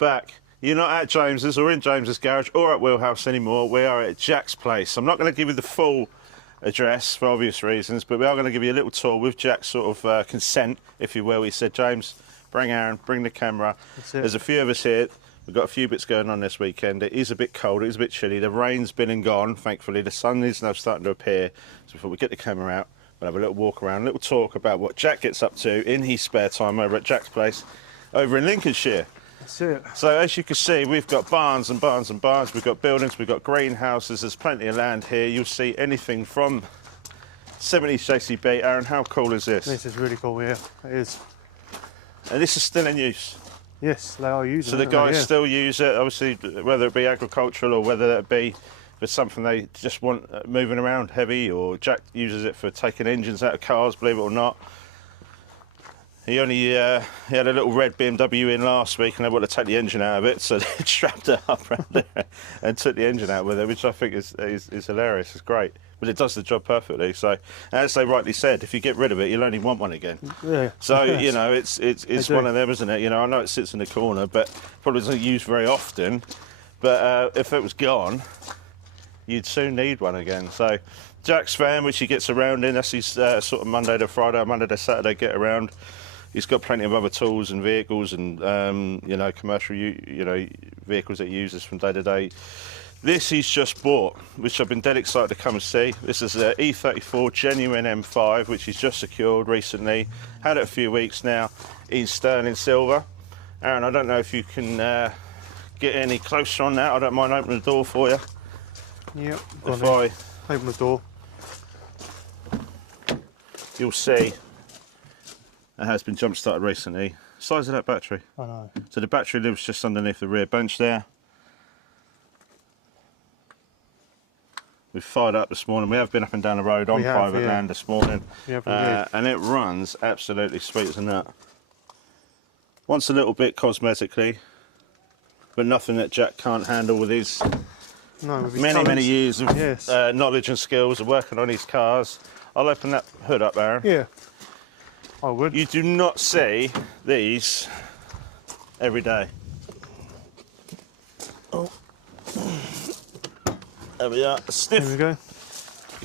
back. You're not at James's or in James's garage or at Wheelhouse anymore. We are at Jack's place. I'm not going to give you the full address for obvious reasons, but we are going to give you a little tour with Jack's sort of consent, if you will. He said, James, bring Aaron, bring the camera. There's a few of us here. We've got a few bits going on this weekend. It is a bit cold, it is a bit chilly. The rain's been and gone, thankfully. The sun is now starting to appear. So before we get the camera out, we'll have a little walk around, a little talk about what Jack gets up to in his spare time over at Jack's place over in Lincolnshire. That's it. So as you can see, we've got barns and barns and barns. We've got buildings, we've got greenhouses. There's plenty of land here. You'll see anything from 70s JCB. Aaron, how cool is this? This is really cool, yeah, it is. And this is still in use. Yes, they are using it. So the guys still use it, obviously, whether it be agricultural or whether it be for something they just want moving around heavy, or Jack uses it for taking engines out of cars, believe it or not. He he had a little red BMW in last week and they wanted to take the engine out of it, so they strapped it up around there and took the engine out with it, which I think is hilarious. It's great, but it does the job perfectly. So, as they rightly said, if you get rid of it, you'll only want one again. Yeah. So you know, it's one of them, isn't it? You know, I know it sits in the corner, but probably doesn't use very often. But if it was gone, you'd soon need one again. So, Jack's van, which he gets around in, that's his sort of Monday to Friday, Monday to Saturday get around. He's got plenty of other tools and vehicles and, you know, commercial, vehicles that he uses from day to day. This he's just bought, which I've been dead excited to come and see. This is an E34 genuine M5, which he's just secured recently. Had it a few weeks now in sterling silver. Aaron, I don't know if you can get any closer on that. I don't mind opening the door for you. Yep. If I open the door, you'll see. It has been jump started recently. Size of that battery. I know. So the battery lives just underneath the rear bench there. We've fired up this morning. We have been up and down the road on private land this morning. And it runs absolutely sweet as a nut. Wants a little bit cosmetically, but nothing that Jack can't handle with his many years of knowledge and skills of working on his cars. I'll open that hood up, Aaron. Yeah. I would. You do not see these every day. Oh. There we are. Stiff. There we go.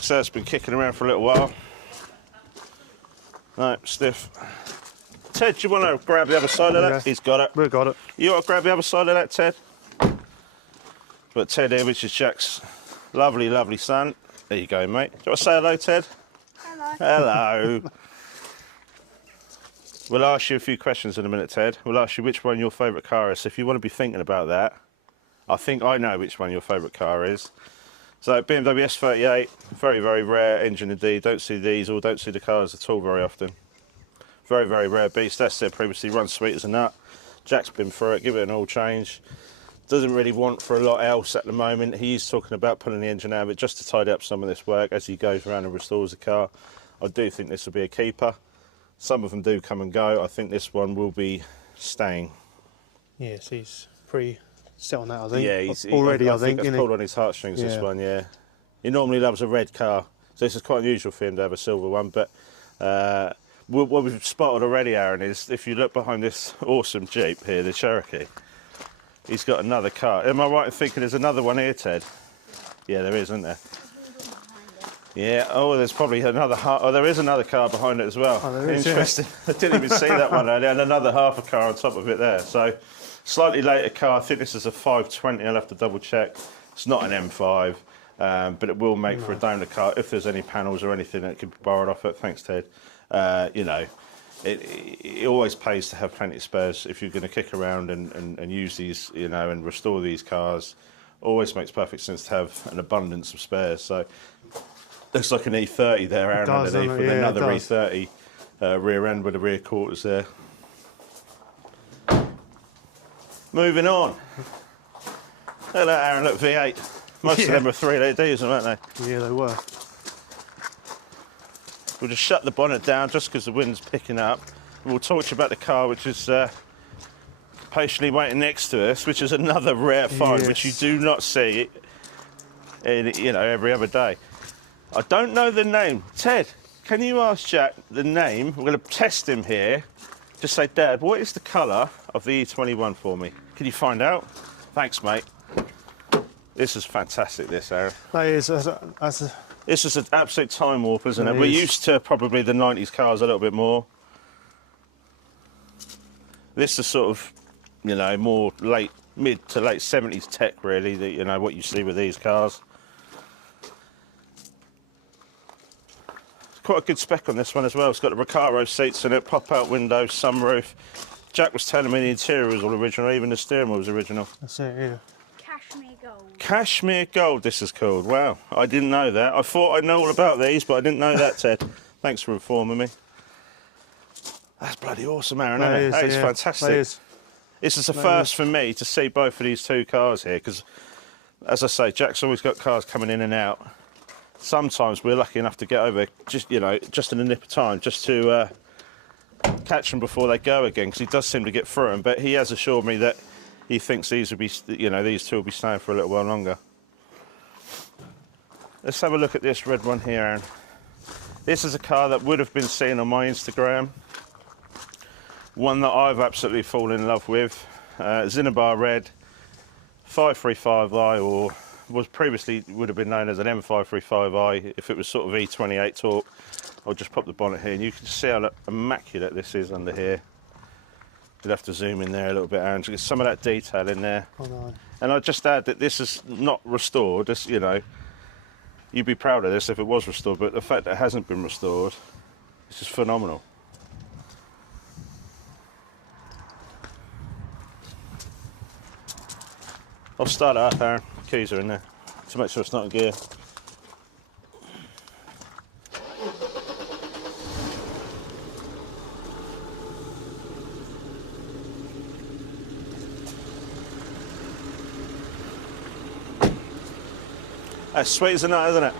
So it's been kicking around for a little while. No, stiff. Ted, do you want to grab the other side of that? He's got it. We've got it. You want to grab the other side of that, Ted? But Ted here, which is Jack's lovely, lovely son. There you go, mate. Do you want to say hello, Ted? Hello. Hello. We'll ask you a few questions in a minute, Ted. We'll ask you which one your favourite car is. So if you want to be thinking about that, I think I know which one your favourite car is. So BMW S38, very, very rare engine indeed. Don't see these or don't see the cars at all very often. Very, very rare beast. That's said previously, runs sweet as a nut. Jack's been through it, give it an oil change. Doesn't really want for a lot else at the moment. He's talking about pulling the engine out of it just to tidy up some of this work as he goes around and restores the car. I do think this will be a keeper. Some of them do come and go. I think this one will be staying. Yes, he's pretty set on that, I think. Yeah, he's already. I think it's pulled on his heartstrings, this one, yeah. He normally loves a red car, so this is quite unusual for him to have a silver one. But what we've spotted already, Aaron, is if you look behind this awesome Jeep here, the Cherokee, he's got another car. Am I right in thinking there's another one here, Ted? Yeah, there is, isn't there? Yeah, oh, there's probably another half. Oh, there is another car behind it as well. Oh, there is, interesting. I didn't even see that one earlier, and another half a car on top of it there. So, slightly later car. I think this is a 520. I'll have to double check. It's not an M5, but it will make for a Daimler car if there's any panels or anything that could be borrowed off it. Thanks, Ted. You know, it always pays to have plenty of spares if you're going to kick around and use these, you know, and restore these cars. Always makes perfect sense to have an abundance of spares. So. Looks like an E30 there, Aaron, underneath, with another E30 rear end with the rear quarters there. Moving on. Hello, Aaron, look, V8. Most of them are 3-litre diesel, aren't they? Yeah, they were. We'll just shut the bonnet down just because the wind's picking up. And we'll talk to you about the car, which is patiently waiting next to us, which is another rare find, which you do not see in, you know, every other day. I don't know the name. Ted, can you ask Jack the name? We're going to test him here. Just say, Dad, what is the colour of the E21 for me? Can you find out? Thanks, mate. This is fantastic, this, Aaron. That is, This is an absolute time warp, isn't it? We're used to probably the 90s cars a little bit more. This is sort of, you know, more mid to late 70s tech, really, that, you know, what you see with these cars. Quite a good spec on this one as well. It's got the Recaro seats in it, pop-out windows, sunroof. Jack was telling me the interior was all original, even the steering wheel was original. That's it, yeah. Cashmere gold. Cashmere gold, this is called. Wow, I didn't know that. I thought I'd know all about these, but I didn't know that, Ted. Thanks for informing me. That's bloody awesome, Aaron, isn't it? That is fantastic. That is. This is the first for me to see both of these two cars here, because, as I say, Jack's always got cars coming in and out. Sometimes we're lucky enough to get over just, you know, just in a nip of time, just to catch them before they go again, because he does seem to get through them. But he has assured me that he thinks these will be, you know, these two will be staying for a little while longer. Let's have a look at this red one here, Aaron. This is a car that would have been seen on my Instagram. One that I've absolutely fallen in love with. Zinnobar red, 535i, or was previously would have been known as an M535i if it was sort of E28 torque. I'll just pop the bonnet here and you can see how immaculate this is under here. You'll have to zoom in there a little bit, Aaron, to get some of that detail in there. Oh, no. And I'd just add that this is not restored. This, you know, you'd be proud of this if it was restored, but the fact that it hasn't been restored, it's just phenomenal. I'll start it up, Aaron. Keys are in there to make sure it's not in gear. That's sweet as a nut, isn't it?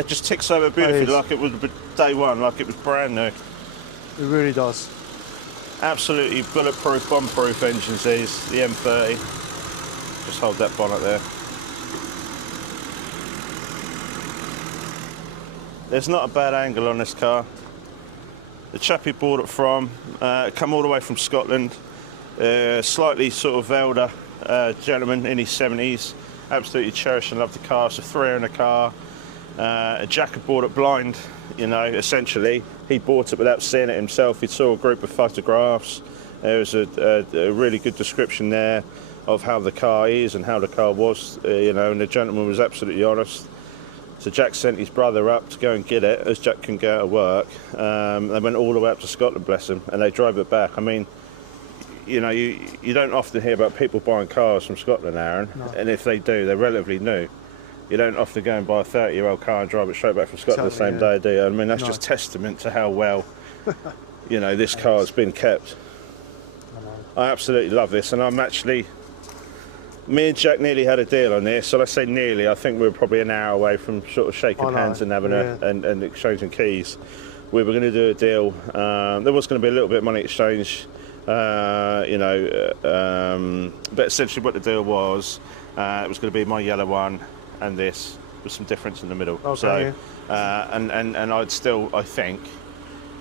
It just ticks over beautifully, like it would be day one, like it was brand new. It really does. Absolutely bulletproof, bomb-proof engines these, the M30. Just hold that bonnet there. There's not a bad angle on this car. The chap he bought it from, come all the way from Scotland, slightly sort of elder gentleman in his 70s. Absolutely cherish and love the car. So three in the car. Jack had bought it blind, you know, essentially. He bought it without seeing it himself. He saw a group of photographs. There was a really good description there of how the car is and how the car was, you know, and the gentleman was absolutely honest. So Jack sent his brother up to go and get it, as Jack couldn't get out of work. They went all the way up to Scotland, bless him, and they drove it back. I mean, you know, you don't often hear about people buying cars from Scotland, Aaron, no. And if they do, they're relatively new. You don't often go and buy a 30-year-old car and drive it straight back from Scotland the same day, do you? I mean, that's just testament to how well, you know, this car has been kept. I absolutely love this, and I'm actually... Me and Jack nearly had a deal on this, so let's say nearly. I think we were probably an hour away from sort of shaking hands and having and exchanging keys. We were going to do a deal. There was going to be a little bit of money exchange, you know, but essentially what the deal was, it was going to be my yellow one and this with some difference in the middle. Okay, so, and I'd still, I think,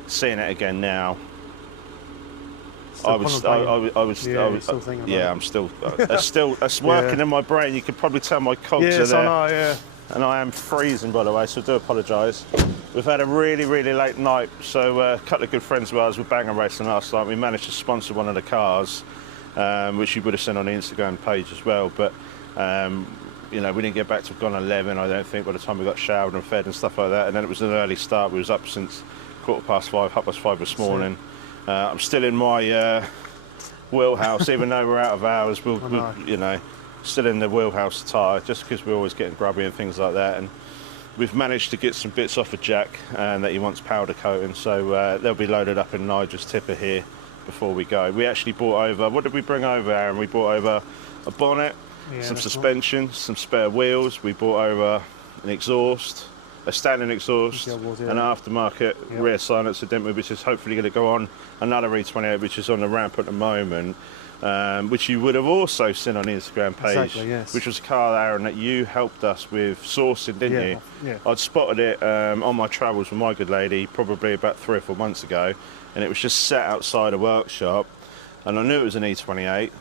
seeing it again now. I'm still, that's working in my brain. You could probably tell my cogs are there. I know, yeah. And I am freezing, by the way, so I do apologise. We've had a really, really late night, so a couple of good friends of ours were banger racing last night. We managed to sponsor one of the cars, which you would have seen on the Instagram page as well. But, you know, we didn't get back to gone 11, I don't think, by the time we got showered and fed and stuff like that. And then it was an early start. We was up since 5:15 this morning. I'm still in my wheelhouse, even though we're out of hours. We'll, you know, still in the wheelhouse attire, just because we're always getting grubby and things like that. And we've managed to get some bits off of Jack that he wants powder coating, so they'll be loaded up in Nigel's tipper here before we go. We actually brought over, what did we bring over, Aaron? We brought over a bonnet, some suspension, some spare wheels. We brought over an exhaust, a standing exhaust, an aftermarket rear silencer dimmer, which is hopefully going to go on another E28, which is on the ramp at the moment, which you would have also seen on the Instagram page, which was a car, Aaron, that you helped us with sourcing, didn't you? Yeah. I'd spotted it on my travels with my good lady probably about 3 or 4 months ago, and it was just sat outside a workshop, and I knew it was an E28.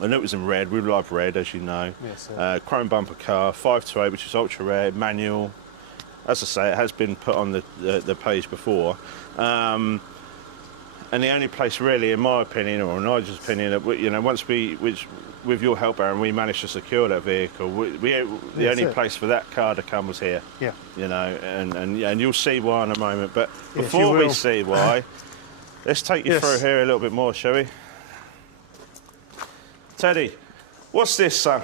I knew it was in red. We love red, as you know. Yes, sir. Chrome bumper car, 528, which is ultra rare, manual. As I say, it has been put on the page before. And the only place really, in my opinion, or in Nigel's opinion, that once with your help, Aaron, we managed to secure that vehicle. The only place for that car to come was here. Yeah. And you'll see why in a moment. But Yes, before we see why, let's take you through here a little bit more, shall we? Teddy, what's this, son?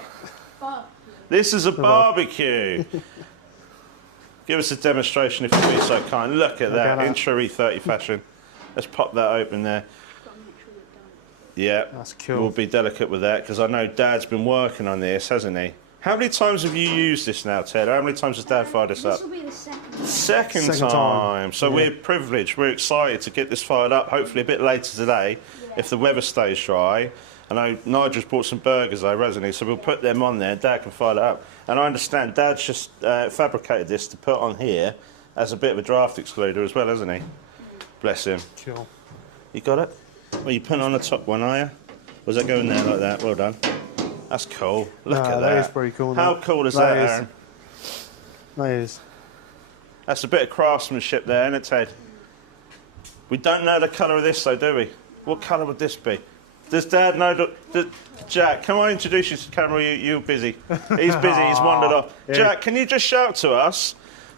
Barbecue. This is a barbecue. Give us a demonstration if you'd be so kind. Look at that, in true E30 fashion. Let's pop that open there. Yeah, that's cool. We'll be delicate with that because I know Dad's been working on this, hasn't he? How many times have you used this now, Ted? How many times has Dad fired this up? This will be the second. Second time. So we're privileged. We're excited to get this fired up. Hopefully a bit later today, if the weather stays dry. I know Nigel's bought some burgers though, hasn't he? So we'll put them on there. Dad can fire it up. And I understand Dad's just fabricated this to put on here as a bit of a draft excluder as well, hasn't he? Bless him. Cool. You got it? Well, you put on the top one, are you? Was that going there like that? Well done. That's cool. Look at that. That is pretty cool. How cool is that, Aaron? That is. That's a bit of craftsmanship there, isn't it, Ted? We don't know the colour of this, though, do we? What colour would this be? Does Dad know? Jack, come on, introduce you to the camera. You're busy. He's busy. He's wandered off. Yeah. Jack, can you just shout to us?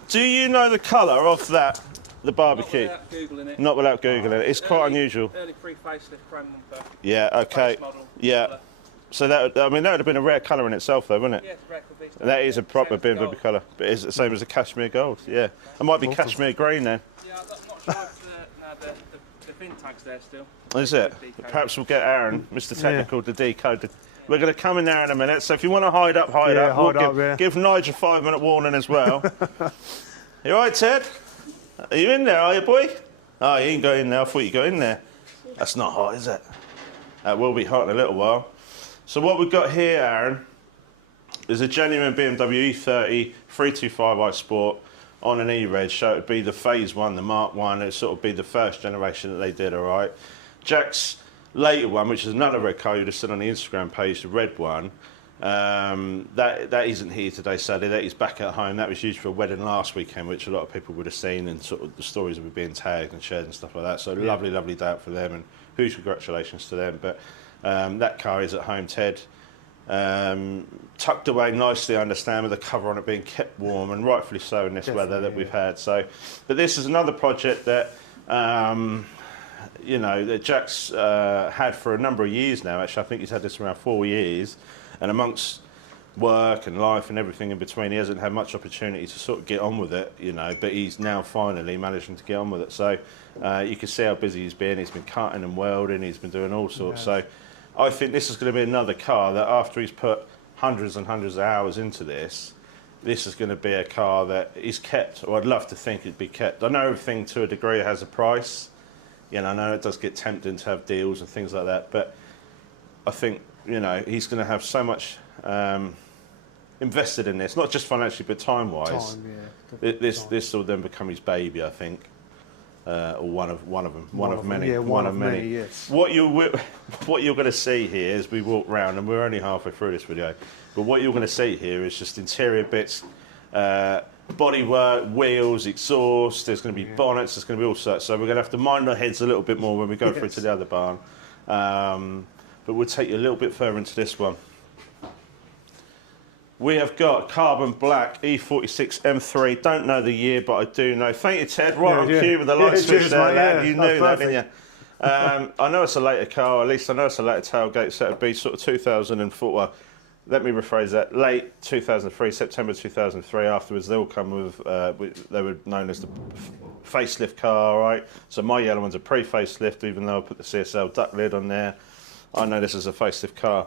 Do you know the colour of that? The barbecue. Not without Googling it. Not without Googling it. It's quite unusual. Early pre-facelift chrome bumper. Yeah, okay. Model, yeah. Colour. So that would have been a rare colour in itself, though, wouldn't it? Yeah, it's rare for these. That is a proper BMW colour, but it's the same as a cashmere gold. Yeah, it might be cashmere green then. Yeah, I'm not sure if the fin tag's there still. Is it? Perhaps we'll get Aaron, Mr. Technical, to decode it. We're going to come in there in a minute, so if you want to hide up, hide up. Give Nigel a 5-minute warning as well. You all right, Ted? Are you in there, are you, boy? Oh, you ain't got in there. I thought you got in there. That's not hot, is it? That will be hot in a little while. So what we've got here, Aaron, is a genuine BMW E30 325i Sport on an E-Reg. So it would be the Phase 1, the Mark 1. It would sort of be the first generation that they did, all right? Jack's later one, which is another red car you just seen on the Instagram page, the red one, that isn't here today, sadly. That is back at home. That was used for a wedding last weekend, which a lot of people would have seen, and sort of the stories of it being tagged and shared and stuff like that. So lovely, lovely day out for them, and huge congratulations to them. But that car is at home, Ted. Tucked away nicely, I understand, with the cover on it being kept warm, and rightfully so in this weather that we've had. So, but this is another project that that Jack's had for a number of years now. Actually, I think he's had this around 4 years. And amongst work and life and everything in between, he hasn't had much opportunity to sort of get on with it, but he's now finally managing to get on with it. So you can see how busy he's been. He's been cutting and welding. He's been doing all sorts. So I think this is going to be another car that after he's put hundreds and hundreds of hours into this, this is going to be a car that is kept, or I'd love to think it'd be kept. I know everything to a degree has a price. I know it does get tempting to have deals and things like that, but I think he's going to have so much invested in this, not just financially but time-wise. This will then become his baby, I think, or one of many. Yes. What you're going to see here as we walk round, and we're only halfway through this video, but what you're going to see here is just interior bits, bodywork, wheels, exhaust. There's going to be bonnets. There's going to be all sorts. So we're going to have to mind our heads a little bit more when we go through to the other barn. But we'll take you a little bit further into this one. We have got carbon black E46 M3. Don't know the year, but I do know. Thank you, Ted. Right on cue with the light switch there, lad. You knew that, didn't you? I know it's a later car. At least I know it's a later tailgate, so it'd be sort of 2004. Well, let me rephrase that. Late 2003, September 2003. Afterwards, they all come with. They were known as the facelift car, right? So my yellow one's a pre-facelift, even though I put the CSL duck lid on there. I know this is a facelift car.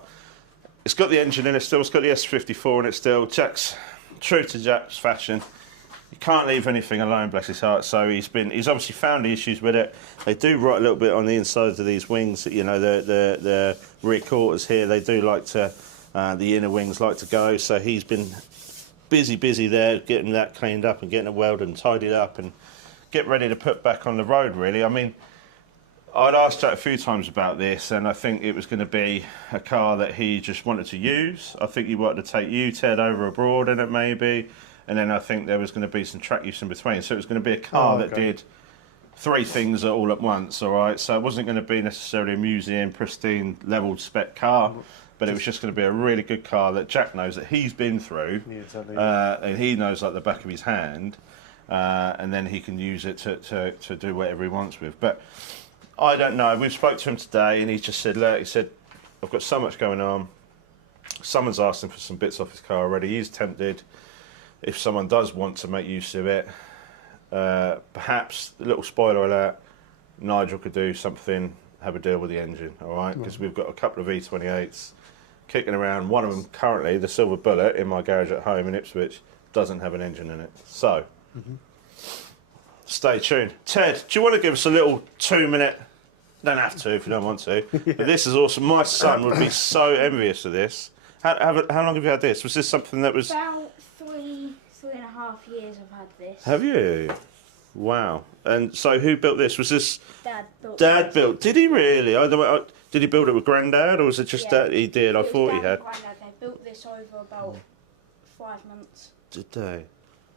It's got the engine in it still. It's got the S54 in it still. True to Jack's fashion. He can't leave anything alone, bless his heart. So he's obviously found the issues with it. They do rot a little bit on the insides of these wings. The rear quarters here, they do like to. The inner wings like to go. So he's been busy there, getting that cleaned up and getting it welded and tidied up and get ready to put back on the road. Really, I mean. I'd asked Jack a few times about this, and I think it was going to be a car that he just wanted to use. I think he wanted to take you, Ted, over abroad in it maybe, and then I think there was going to be some track use in between. So it was going to be a car that did 3 things all at once, all right? So it wasn't going to be necessarily a museum, pristine, levelled spec car, but it was just going to be a really good car that Jack knows that he's been through, and he knows like the back of his hand, and then he can use it to do whatever he wants with. But I don't know. We've spoke to him today, and he just said, look, he said, I've got so much going on. Someone's asked him for some bits off his car already. He's tempted, if someone does want to make use of it, perhaps, a little spoiler alert, Nigel could do something, have a deal with the engine, all right? Because we've got a couple of E28s kicking around. One of them currently, the Silver Bullet, in my garage at home in Ipswich, doesn't have an engine in it. So... stay tuned. Ted, do you want to give us a little 2-minute? Don't have to if you don't want to. But this is awesome. My son would be so envious of this. How long have you had this? Was this something that was... About 3.5 years I've had this. Have you? Wow. And so who built this? Was this... Dad built Dad this. built. Did he really? Did he build it with Granddad, or was it just Dad? He did. I thought he had. Granddad. They built this over about 5 months. Did they?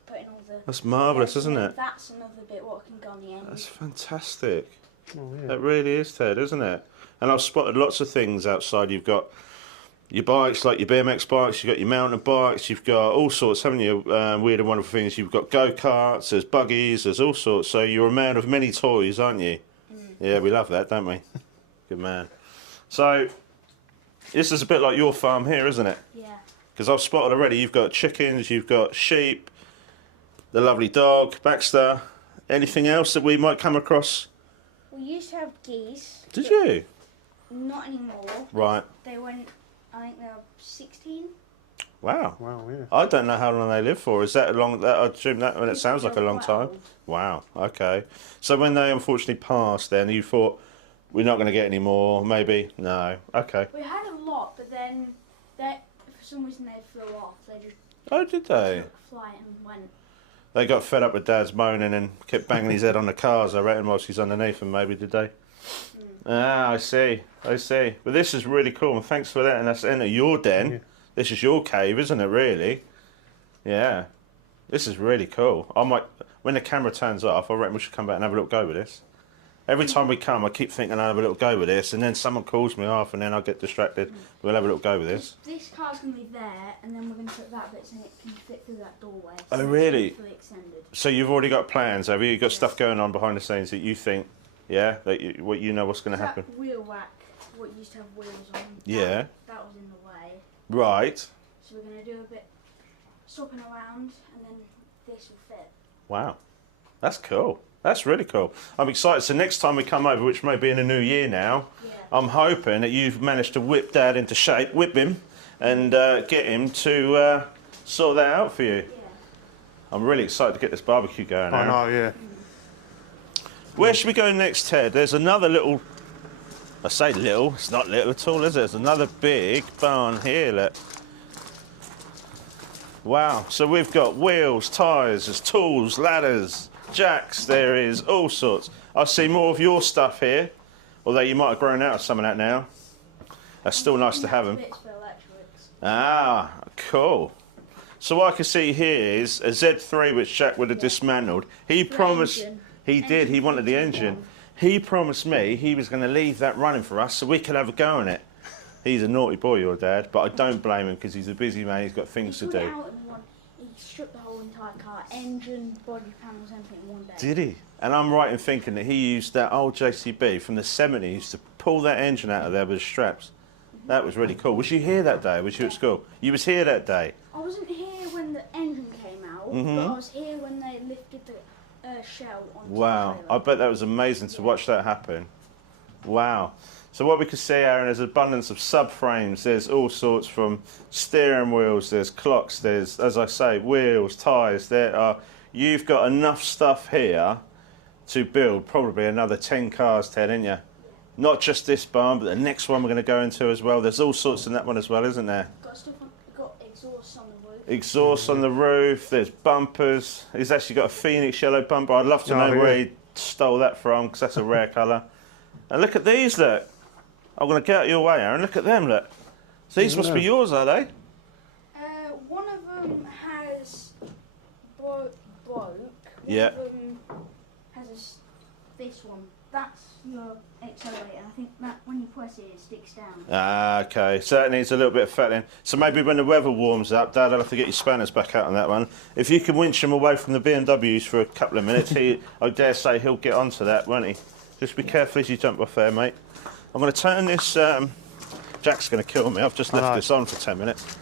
Putting all the... That's marvellous, isn't it? That's another bit what can go on the end. That's fantastic. Oh, yeah. That really is, Ted, isn't it? And I've spotted lots of things outside. You've got your bikes, like your BMX bikes, you've got your mountain bikes, you've got all sorts, haven't you? Weird and wonderful things. You've got go-karts, there's buggies, there's all sorts. So you're a man of many toys, aren't you? Yeah, we love that, don't we? Good man. So this is a bit like your farm here, isn't it? Yeah. Because I've spotted already, you've got chickens, you've got sheep, the lovely dog, Baxter. Anything else that we might come across? We used to have geese. Did you? Not anymore. Right. They went, I think they were 16. Wow. Wow, yeah. I don't know how long they live for. Is that a long? I assume that. Well, it sounds like a long time. Wow. Okay. So when they unfortunately passed, then you thought we're not going to get any more. Maybe no. Okay. We had a lot, but then for some reason they flew off. They just Oh, did they? took flight and went. They got fed up with Dad's moaning and kept banging his head on the cars, I reckon, whilst he's underneath them, maybe, did they? Ah, I see. I see. But this is really cool, and thanks for letting us enter your den. Yeah. This is your cave, isn't it, really? Yeah. This is really cool. I might, when the camera turns off, I reckon we should come back and have a little go with this. Every time we come, I keep thinking I'll have a little go with this, and then someone calls me off, and then I get distracted. We'll have a little go with this. This car's going to be there, and then we're going to put that bit so it can fit through that doorway. Oh, really? Fully extended. So you've already got plans, have you? You've got stuff going on behind the scenes that you think, yeah, that you know what's going to happen? That wheel rack, what used to have wheels on. Yeah. That was in the way. Right. So we're going to do a bit swapping around, and then this will fit. Wow. That's cool. That's really cool. I'm excited. So next time we come over, which may be in the new year now, Yeah. I'm hoping that you've managed to whip Dad into shape, whip him, and get him to sort that out for you. Yeah. I'm really excited to get this barbecue going now. I know, yeah. Where should we go next, Ted? There's another little... I say little, it's not little at all, is it? There's another big barn here, look. Wow, so we've got wheels, tyres, there's tools, ladders, jacks, there is all sorts. I see more of your stuff here, although you might have grown out of some of that now. That's still nice to have them. Bits for electrics. Ah, cool. So what I can see here is a Z3 which Jack would have dismantled. He promised, engine. he did, he wanted the engine. He promised me he was going to leave that running for us so we could have a go on it. He's a naughty boy, your dad, but I don't blame him because he's a busy man, he's got things to He put it do. out in one, he stripped the whole entire car, engine, body panels, everything in one day. Did he? And I'm right in thinking that he used that old JCB from the 70s to pull that engine out of there with straps. That was really cool. Was you here that day? Was you at school? You was here that day? I wasn't here when the engine came out, Mm-hmm. but I was here when they lifted the shell onto Wow, the trailer. I bet that was amazing to watch that happen. Wow. So what we can see, Aaron, is abundance of subframes. There's all sorts from steering wheels, there's clocks, there's, as I say, wheels, tyres. You've got enough stuff here to build probably another 10 cars, Ted, ain't you? Not just this barn, but the next one we're going to go into as well. There's all sorts in that one as well, isn't there? Got stuff on, got exhaust on the roof. Exhaust on the roof, there's bumpers. He's actually got a Phoenix yellow bumper. I'd love to know Oh, where yeah. he stole that from, because that's a rare colour. And look at these, look. I'm going to get out of your way, Aaron. Look at them, look. These must be yours, are they? One of them has broke. Yeah. One of them has this one. That's your accelerator. I think that when you press it, it sticks down. Ah, okay. So that needs a little bit of fettling. So maybe when the weather warms up, Dad, I'll have to get your spanners back out on that one. If you can winch them away from the BMWs for a couple of minutes, I dare say he'll get onto that, won't he? Just be careful as you jump off there, mate. I'm going to turn this... Jack's going to kill me. I've just left this on for 10 minutes.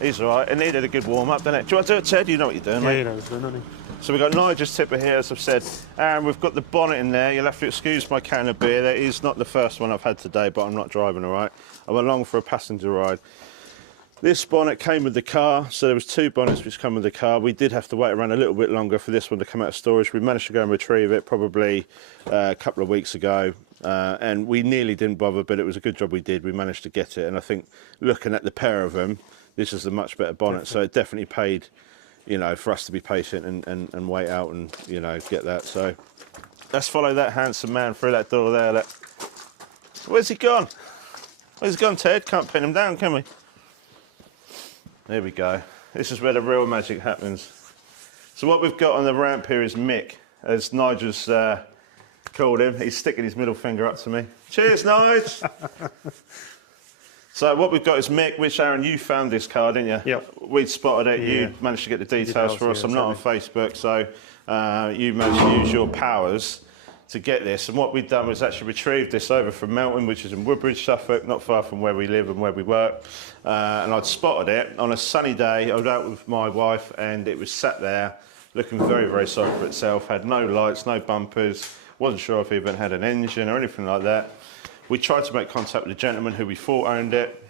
He's all right. It needed a good warm-up, didn't it? Do you want to do it, Ted? You know what you're doing, mate. Yeah, you know what you're doing, doesn't he? So we've got Nigel's tipper here, as I've said. Aaron, we've got the bonnet in there. You'll have to excuse my can of beer. That is not the first one I've had today, but I'm not driving, all right? I'm along for a passenger ride. This bonnet came with the car, so there was 2 bonnets which come with the car. We did have to wait around a little bit longer for this one to come out of storage. We managed to go and retrieve it probably a couple of weeks ago, and we nearly didn't bother, but it was a good job we did. We managed to get it, and I think looking at the pair of them, this is a much better bonnet, so it definitely paid, you know, for us to be patient and wait out and, you know, get that. So let's follow that handsome man through that door there. Look. Where's he gone? Where's he gone, Ted? Can't pin him down, can we? There we go. This is where the real magic happens. So what we've got on the ramp here is Mick, as Nigel's called him. He's sticking his middle finger up to me. Cheers, Nige! So what we've got is Mick, which, Aaron, you found this car, didn't you? Yep. We'd spotted it. Yeah. You managed to get the details for us. Yeah, I'm not on Facebook, so you managed to use your powers to get this. And what we'd done was actually retrieved this over from Melton, which is in Woodbridge, Suffolk, not far from where we live and where we work. And I'd spotted it on a sunny day. I was out with my wife, and it was sat there looking very, very sorry for itself. Had no lights, no bumpers. Wasn't sure if it even had an engine or anything like that. We tried to make contact with the gentleman who we thought owned it.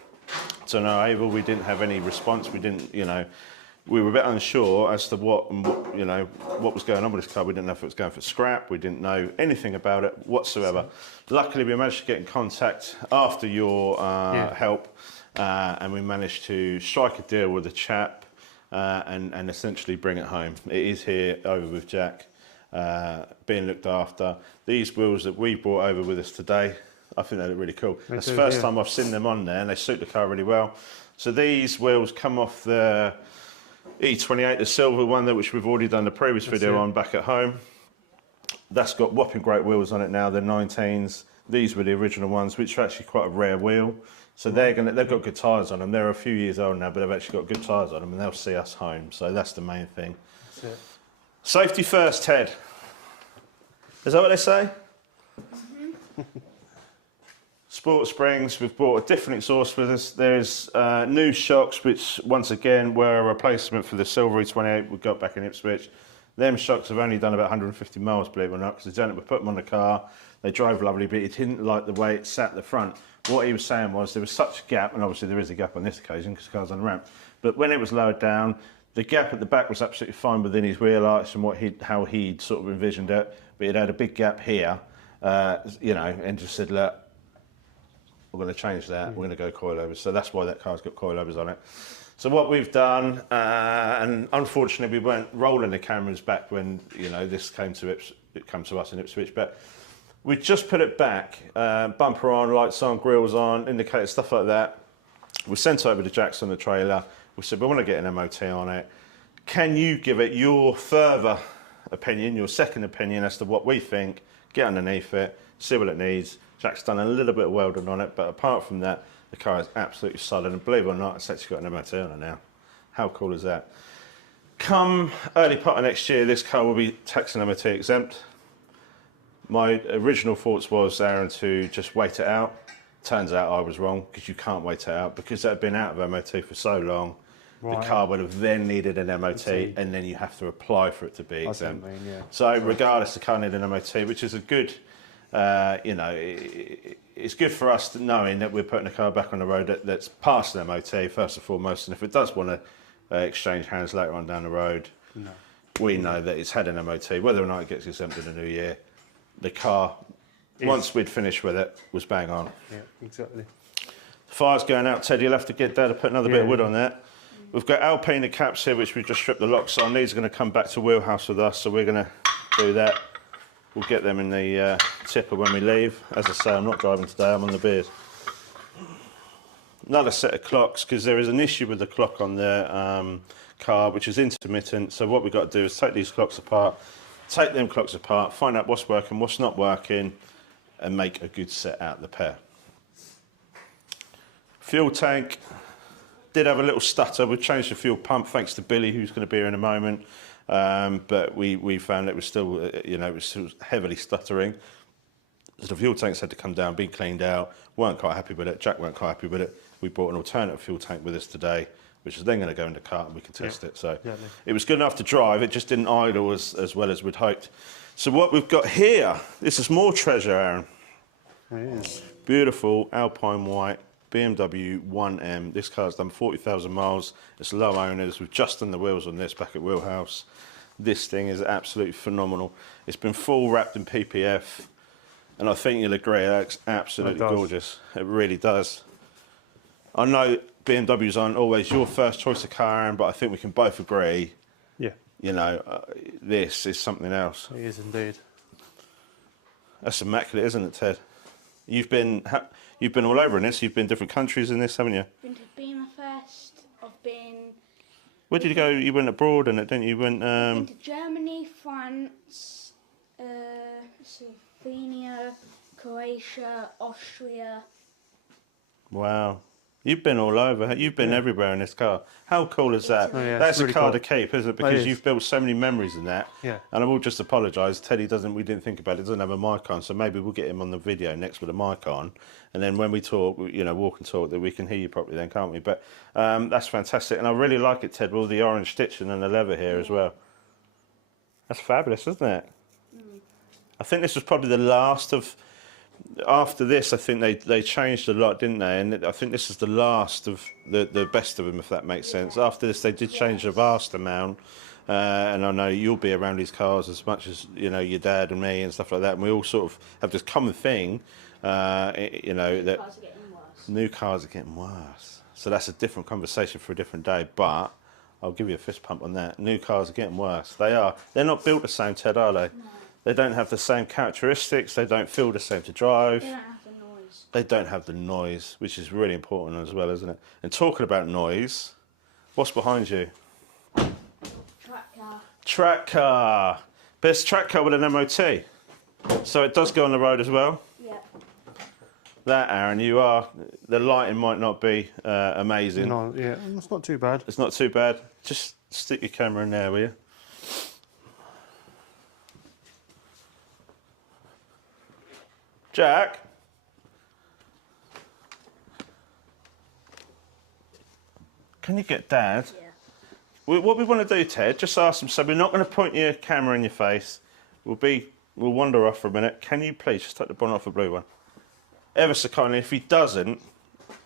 To no avail. We didn't have any response. We didn't, you know, we were a bit unsure as to what was going on with this car. We didn't know if it was going for scrap. We didn't know anything about it whatsoever. Luckily, we managed to get in contact after your help, and we managed to strike a deal with the chap and essentially bring it home. It is here over with Jack, being looked after. These wheels that we brought over with us today, I think they look really cool. That's the first time I've seen them on there, and they suit the car really well. So these wheels come off the E28, the silver one, which we've already done the previous video on back at home. That's got whopping great wheels on it now. They're 19s. These were the original ones, which are actually quite a rare wheel. So they've got good tyres on them. They're a few years old now, but they've actually got good tyres on them, and they'll see us home. So that's the main thing. That's it. Safety first, Ted. Is that what they say? Sport Springs, we've bought a different exhaust with us. There's new shocks, which once again were a replacement for the silver E28 we got back in Ipswich. Them shocks have only done about 150 miles, believe it or not, because the gentleman put them on the car. They drove lovely, but he didn't like the way it sat at the front. What he was saying was there was such a gap, and obviously there is a gap on this occasion because the car's on the ramp, but when it was lowered down, the gap at the back was absolutely fine within his wheel arch and how he'd sort of envisioned it, but it had a big gap here, you know, and just said, look, we're going to change that. We're going to go coilovers. So that's why that car's got coilovers on it. So what we've done, and unfortunately we weren't rolling the cameras back when, you know, this came to us in Ipswich, but we just put it back, bumper on, lights on, grills on, indicators, stuff like that. We sent it over to Jackson, the trailer. We said, we want to get an MOT on it. Can you give it your further opinion, your second opinion as to what we think? Get underneath it, see what it needs. Jack's done a little bit of welding on it, but apart from that, the car is absolutely solid. And believe it or not, it's actually got an MOT on it now. How cool is that? Come early part of next year, this car will be tax and MOT exempt. My original thoughts was, Aaron, to just wait it out. Turns out I was wrong, because you can't wait it out, because it had been out of MOT for so long. Right. The car would have then needed an MOT, and then you have to apply for it to be exempt. So regardless, the car needed an MOT, which is a good... you know, it's good for us knowing that we're putting a car back on the road that's passed an MOT first and foremost, and if it does want to exchange hands later on down the road, we know that it's had an MOT. Whether or not it gets exempt in the new year, the car, once we'd finished with it, was bang on. Yeah, exactly. The fire's going out, Ted. You'll have to get there to put another bit of wood on that. We've got Alpina caps here, which we've just stripped the locks on. These are going to come back to wheelhouse with us, so we're going to do that. we'll get them in the tipper when we leave. As I say, I'm not driving today, I'm on the beard. Another set of clocks, because there is an issue with the clock on the car, which is intermittent. So what we've got to do is take these clocks apart, take them clocks apart, find out what's working, what's not working, and make a good set out of the pair. Fuel tank did have a little stutter. We've changed the fuel pump thanks to Billy, who's going to be here in a moment. But we found it was still, it was still heavily stuttering. So the fuel tanks had to come down, be cleaned out. Weren't quite happy with it. Jack weren't quite happy with it. We brought an alternative fuel tank with us today, which is then going to go in the car and we can test it. So exactly. It was good enough to drive. It just didn't idle as well as we'd hoped. So what we've got here, this is more treasure, Aaron. It is. Beautiful Alpine white BMW 1M. This car's done 40,000 miles. It's low owners. We've just done the wheels on this back at Wheelhouse. This thing is absolutely phenomenal. It's been full wrapped in PPF, and I think you'll agree, that looks absolutely gorgeous. It really does. I know BMWs aren't always your first choice of car, Aaron, but I think we can both agree, this is something else. It is indeed. That's immaculate, isn't it, Ted? You've been all over in this. You've been different countries in this, haven't you? Been to BEMA Fest. I've been. Where did you go? You went abroad in it, didn't you? You went. Been to Germany, France, Slovenia, Croatia, Austria. Wow. You've been all over. You've been everywhere in this car. How cool is that? Oh, yeah, That's really a car cool. to keep, isn't it? Because is. you've built so many memories in that. Yeah. And I will just apologise. Teddy we didn't think about it, doesn't have a mic on, so maybe we'll get him on the video next with a mic on. And then when we talk, walk and talk, that we can hear you properly then, can't we? But that's fantastic. And I really like it, Ted, with all the orange stitching and the leather here as well. That's fabulous, isn't it? I think this was probably the last of... After this, I think they changed a lot, didn't they? And I think this is the last of the best of them, if that makes sense. After this, they did change a vast amount. And I know you'll be around these cars as much as, your dad and me and stuff like that. And we all sort of have this common thing, that Cars are getting worse. new cars are getting worse. So that's a different conversation for a different day. But I'll give you a fist pump on that. New cars are getting worse. They are. They're not built the same, Ted, are they? No. They don't have the same characteristics. They don't feel the same to drive. They don't have the noise. They don't have the noise, which is really important as well, isn't it? And talking about noise, what's behind you? Track car. Track car. But it's a track car with an MOT. So it does go on the road as well. Yeah. That, Aaron, the lighting might not be amazing. No, yeah, it's not too bad. It's not too bad. Just stick your camera in there, will you? Jack? Can you get Dad? Yeah. What we want to do, Ted, just ask him, so we're not going to point your camera in your face. We'll wander off for a minute. Can you please just take the bonnet off the blue one? Ever so kindly. If he doesn't,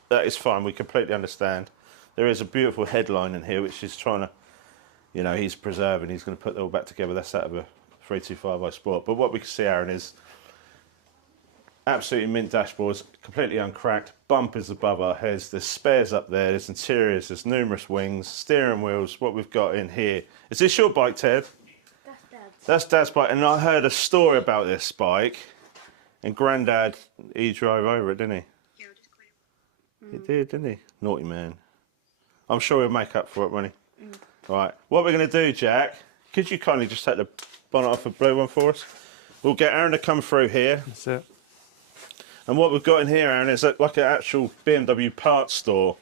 that is fine. We completely understand. There is a beautiful headline in here, which is trying to, he's preserving. He's going to put it all back together. That's out of a 325i Sport. But what we can see, Aaron, is absolutely mint dashboards, completely uncracked, bumpers above our heads, there's spares up there, there's interiors, there's numerous wings, steering wheels, what we've got in here. Is this your bike, Ted? That's Dad's. That's Dad's bike, and I heard a story about this bike, and Grandad, he drove over it, didn't he? Yeah, just quite. He did, didn't he? Naughty man. I'm sure he'll make up for it, won't he? Right, what we're going to do, Jack, could you kindly just take the bonnet off the blue one for us? We'll get Aaron to come through here. That's it. And what we've got in here, Aaron, is like an actual BMW parts store.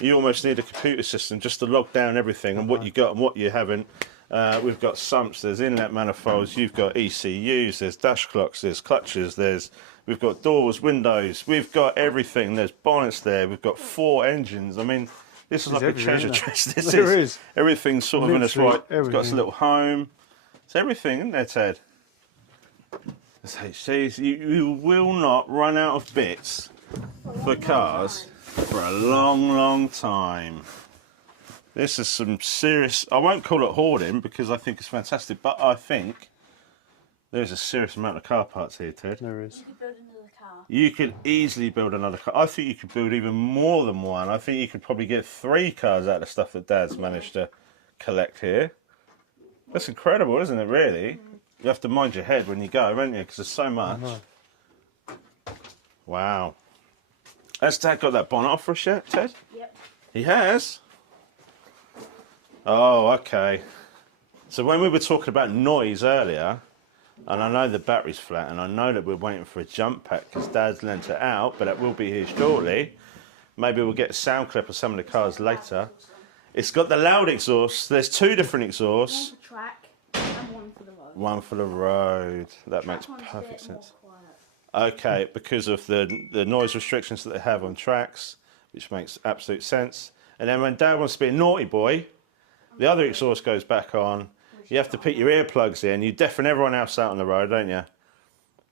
You almost need a computer system just to log down everything and what you got and what you haven't. We've got sumps, there's inlet manifolds, you've got ECUs, there's dash clocks, there's clutches, we've got doors, windows, we've got everything. There's bonnets there, we've got 4 engines. I mean, this is like a treasure chest. This is. Everything's sort of in its right. It's got its little home. It's everything, isn't there, Ted? You will not run out of bits for cars for a long, long time. This is some serious... I won't call it hoarding because I think it's fantastic, but I think there's a serious amount of car parts here, Ted. There is. You could build another car. You could easily build another car. I think you could build even more than one. I think you could probably get 3 cars out of the stuff that Dad's managed to collect here. That's incredible, isn't it, really? You have to mind your head when you go, don't you? Because there's so much. Wow. Has Dad got that bonnet off for us yet, Ted? Yep. He has? Oh, okay. So when we were talking about noise earlier, and I know the battery's flat, and I know that we're waiting for a jump pack because Dad's lent it out, but that will be here shortly. Maybe we'll get a sound clip of some of the cars later. It's got the loud exhaust. There's 2 different exhausts. One for track and one for the road. One for the road. That Track makes one's a perfect bit sense. more quiet. Okay, because of the noise restrictions that they have on tracks, which makes absolute sense. And then when Dad wants to be a naughty boy, the other exhaust goes back on. You have to put your earplugs in. You deafen everyone else out on the road, don't you?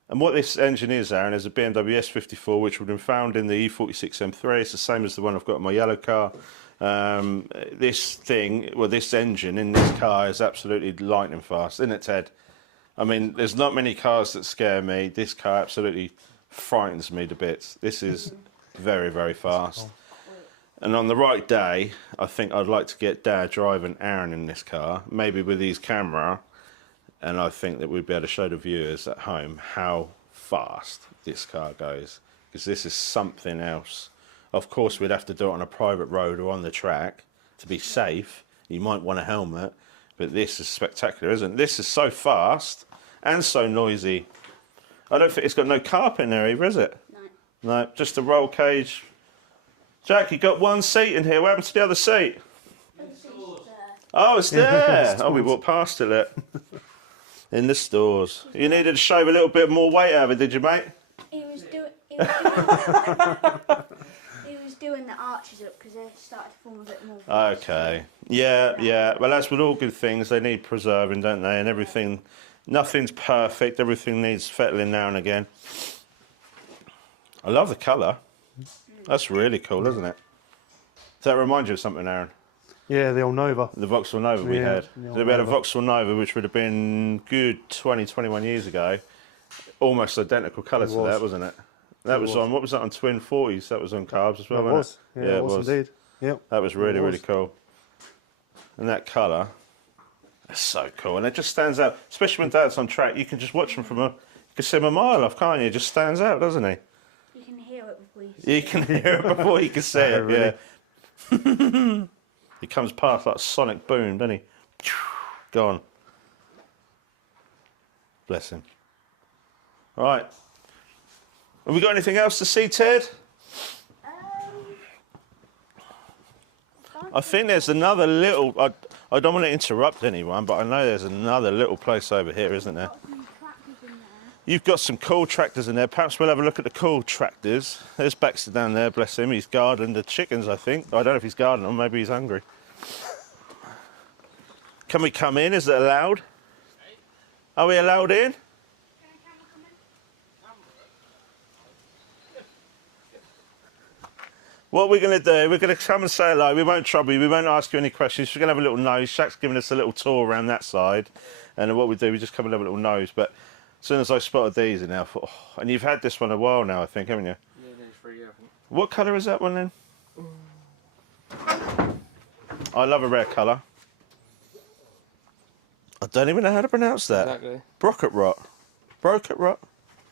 And what this engine is, Aaron, is a BMW E34, which would have been found in the E46 M3. It's the same as the one I've got in my yellow car. This engine in this car is absolutely lightning fast, isn't it, Ted? I mean, there's not many cars that scare me. This car absolutely frightens me to bits. This is very, very fast. And on the right day, I think I'd like to get Dad driving Aaron in this car, maybe with his camera, and I think that we'd be able to show the viewers at home how fast this car goes, because this is something else. Of course, we'd have to do it on a private road or on the track to be safe. You might want a helmet, but this is spectacular, isn't it? This is so fast and so noisy. I don't think it's got no carpet in there either, is it? No. No, just a roll cage. Jack, you got one seat in here. What happened to the other seat? Oh, it's there. Oh, we walked past it. Look. In the stores. You needed to shave a little bit more weight out of it, did you, mate? He was doing the arches up because they started to form a bit more. Okay. Yeah, yeah. Well, that's with all good things. They need preserving, don't they? And everything, nothing's perfect. Everything needs fettling now and again. I love the colour. That's really cool, isn't it? Does that remind you of something, Aaron? Yeah, the old Nova. The Vauxhall Nova we Yeah, had. the old So we had a Nova. Vauxhall Nova, which would have been good 20, 21 years ago. Almost identical colour to was. that, wasn't it? That was on, what was that, on Twin 40s? That was on carbs as well, It wasn't was. it? Yeah, it was indeed. Yep. That was really, It really was. cool. And that colour, that's so cool. And it just stands out, especially when Dad's on track. You can just watch him you can see him a mile off, can't you? It just stands out, doesn't he? You can hear it before you see You can hear it before you can see it, really. yeah. He comes past like a sonic boom, doesn't he? Gone. Bless him. All right. Have we got anything else to see, Ted? I think there's another little... I don't want to interrupt anyone, but I know there's another little place over here, isn't there? You've got some cool tractors in there. Perhaps we'll have a look at the cool tractors. There's Baxter down there, bless him. He's guarding the chickens, I think. I don't know if he's guarding them. Maybe he's hungry. Can we come in? Is it allowed? Are we allowed in? What we're going to do, we're going to come and say hello. We won't trouble you. We won't ask you any questions. We're going to have a little nose. Shaq's giving us a little tour around that side. And what we do, we just come and have a little nose. But as soon as I spotted these in there, I thought, oh, and you've had this one a while now, I think, haven't you? Yeah, nearly 3 years, I think. What colour is that one then? I love a rare colour. I don't even know how to pronounce that. Exactly. Brocket rot. Brocket rot?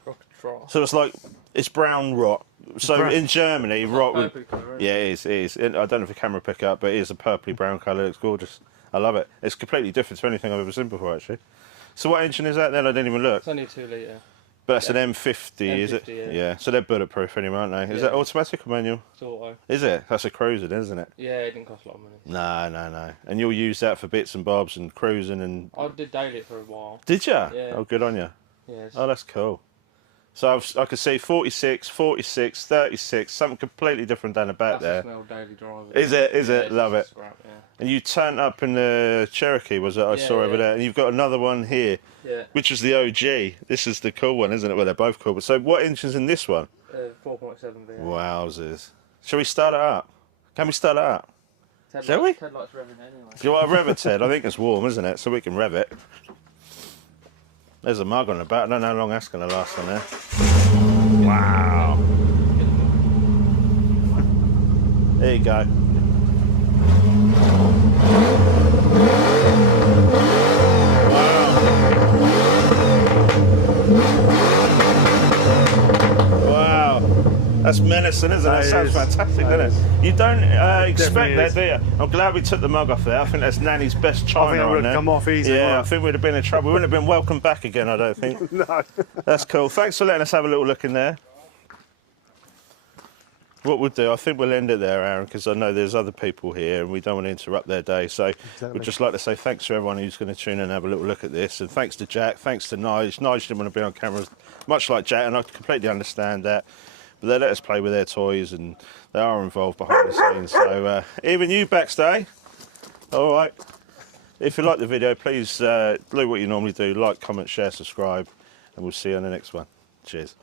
Rocket Troll. So it's like, it's brown rot. So Brown. in Germany, rot would... Purple colour, isn't it? Yeah, it is. I don't know if the camera will pick up, but it is a purpley brown colour. It's gorgeous. I love it. It's completely different to anything I've ever seen before, actually. So what engine is that then? I didn't even look. It's only a 2 litre. But that's an M50, is it? M50, yeah. So they're bulletproof anyway, aren't they? Is Yeah. that automatic or manual? It's auto. Is it? That's a cruiser, isn't it? Yeah, it didn't cost a lot of money. No. And you'll use that for bits and bobs and cruising and... I did daily for a while. Did ya? Yeah. Oh, good on you. Yes. Oh, that's cool. So I could see 46, 46, 36, something completely different down the back That's there. a smell daily driver. Is it? Is Yeah, it? it's Love just it. Scrap, yeah. And you turned up in the Cherokee, was it? I Yeah, saw over yeah. there. And you've got another one here, Yeah. which is the OG. This is the cool one, isn't it? Well, they're both cool. But so what engine's in this one? 4.7 V8. Wowzers. Shall we start it up? Can we start it up? Shall we? Ted likes revving anyway. Do you want to rev it, Ted? I think it's warm, isn't it? So we can rev it. There's a mug on the back. I don't know how long that's going to last on there. Wow. There you go. Wow. That's menacing, isn't it? That sounds is. fantastic, That doesn't it? You don't expect that, is. do you? I'm glad we took the mug off there. I think that's Nanny's best I china think it on would there. have come off easy. Yeah, I wouldn't think we'd have been in trouble. We wouldn't have been welcome back again, I don't think. it? No. That's cool. Thanks for letting us have a little look in there. What we'll do, I think we'll end it there, Aaron, because I know there's other people here and we don't want to interrupt their day. So we'd just like to say thanks to everyone who's going to tune in and have a little look at this. And thanks to Jack, thanks to Nige. Nige didn't want to be on camera, much like Jack, and I completely understand that. But they let us play with their toys and they are involved behind the scenes. So even you backstage, all right. If you like the video, please do what you normally do. Like, comment, share, subscribe, and we'll see you on the next one. Cheers.